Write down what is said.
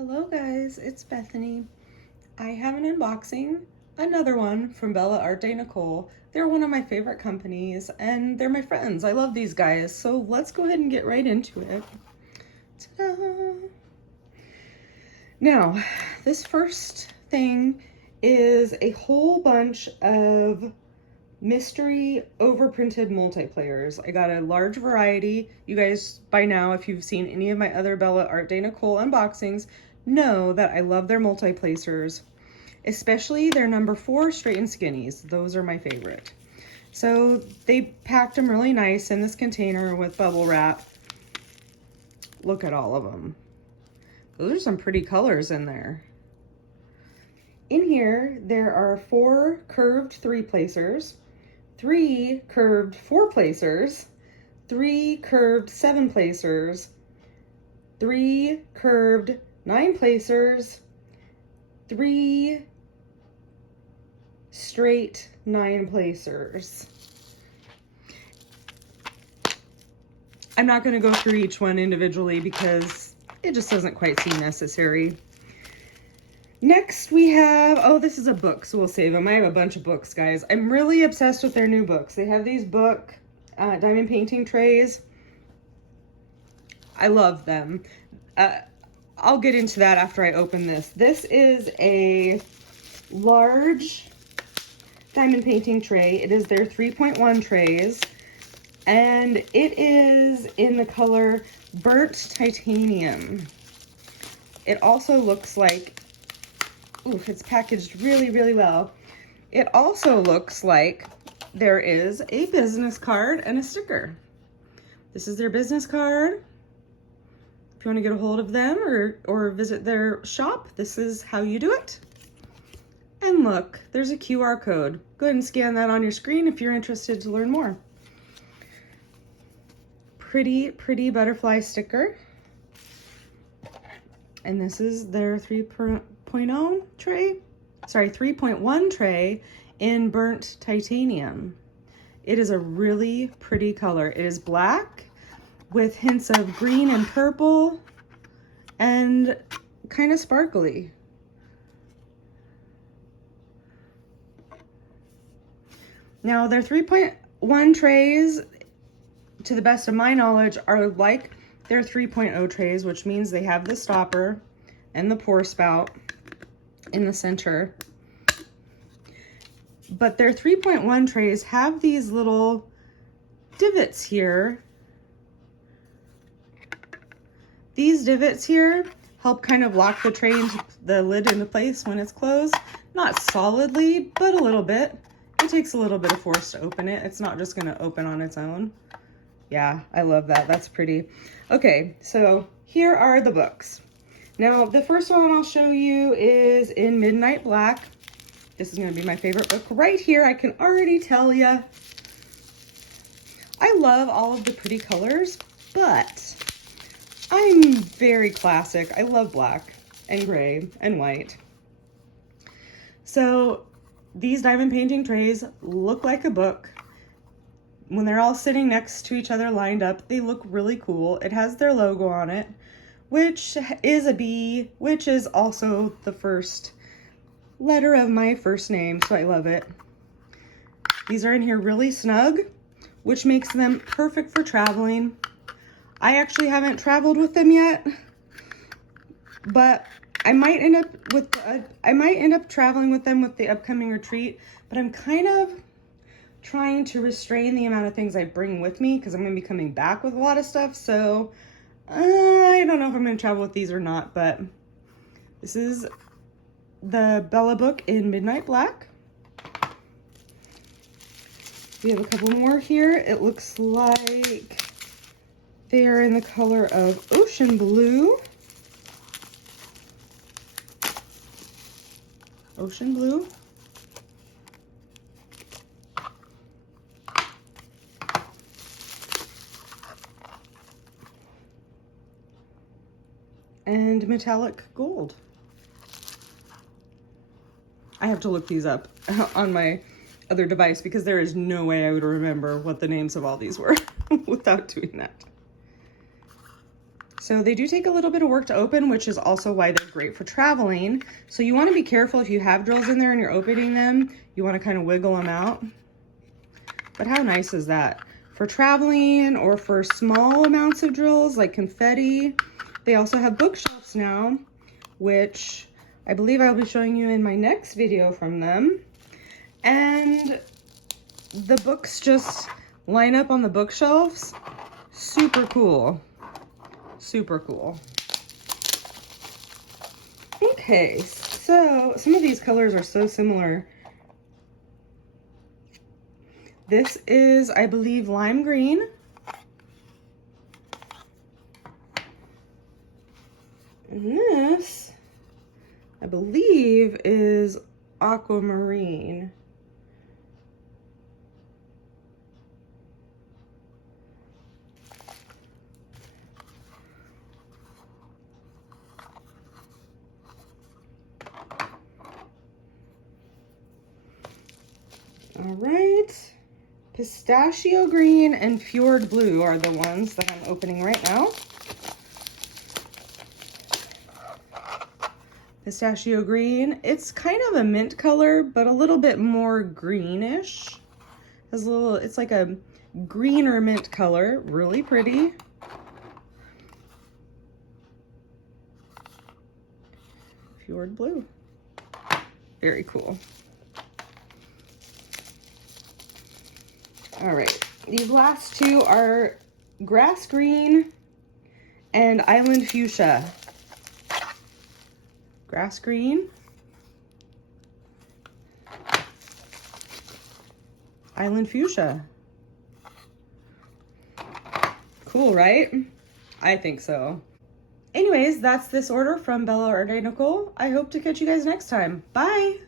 Hello guys, it's Bethany. I have an unboxing, another one from Bella Art de Nicole. They're one of my favorite companies and they're my friends. I love these guys, so let's go ahead and get right into it. Ta-da! Now, this first thing is a whole bunch of mystery overprinted multiplayers. I got a large variety. You guys, by now, if you've seen any of my other Bella Art de Nicole unboxings, know that I love their multiplacers, especially their number 4 straight and skinnies. Those are my favorite. So they packed them really nice in this container with bubble wrap. Look at all of them. Those are some pretty colors in there. In here, there are 4 curved 3-placers, 3 curved 4-placers, 3 curved 7-placers, 3 curved 9-placers, 3 straight 9-placers. I'm not going to go through each one individually because it just doesn't quite seem necessary. Next we have, oh, this is a book, so we'll save them. I have a bunch of books, guys. I'm really obsessed with their new books. They have these book diamond painting trays. I love them. I'll get into that after I open this. This is a large diamond painting tray. It is their 3.1 trays, and it is in the color Burnt Titanium. It also looks like, ooh, it's packaged really, really well. It also looks like there is a business card and a sticker. This is their business card. If you want to get a hold of them or visit their shop, this is how you do it. And look, there's a QR code. Go ahead and scan that on your screen if you're interested to learn more. Pretty, pretty butterfly sticker. And this is their 3.0 tray. Sorry, 3.1 tray in Burnt Titanium. It is a really pretty color. It is black with hints of green and purple and kind of sparkly. Now their 3.1 trays, to the best of my knowledge, are like their 3.0 trays, which means they have the stopper and the pour spout in the center. But their 3.1 trays have these little divots here. These divots here help kind of lock the tray into the lid into place when it's closed. Not solidly, but a little bit. It takes a little bit of force to open it. It's not just gonna open on its own. Yeah, I love that. That's pretty. Okay, so here are the books. Now, the first one I'll show you is in Midnight Black. This is gonna be my favorite book right here. I can already tell you. I love all of the pretty colors, but I'm very classic. I love black and gray and white. So these diamond painting trays look like a book. When they're all sitting next to each other lined up, they look really cool. It has their logo on it, which is a B, which is also the first letter of my first name, so I love it. These are in here really snug, which makes them perfect for traveling. I actually haven't traveled with them yet, but I might end up traveling with them with the upcoming retreat, but I'm kind of trying to restrain the amount of things I bring with me because I'm going to be coming back with a lot of stuff. So I don't know if I'm going to travel with these or not, but this is the Bella book in Midnight Black. We have a couple more here. It looks like they are in the color of Ocean Blue. Ocean Blue. And Metallic Gold. I have to look these up on my other device because there is no way I would remember what the names of all these were without doing that. So they do take a little bit of work to open, which is also why they're great for traveling. So you want to be careful if you have drills in there and you're opening them. You want to kind of wiggle them out. But how nice is that? For traveling or for small amounts of drills like confetti. They also have bookshelves now, which I believe I'll be showing you in my next video from them. And the books just line up on the bookshelves. Super cool. Super cool. Okay, so some of these colors are so similar. This is, I believe, lime green. And this, I believe, is aquamarine. All right, pistachio green and fjord blue are the ones that I'm opening right now. Pistachio green, it's kind of a mint color, but a little bit more greenish. Has a little, it's like a greener mint color, really pretty. Fjord blue, very cool. All right, these last two are grass green and island fuchsia. Grass green, island fuchsia. Cool, right? I think so. Anyways, that's this order from Bella or Nicole. I hope to catch you guys next time. Bye!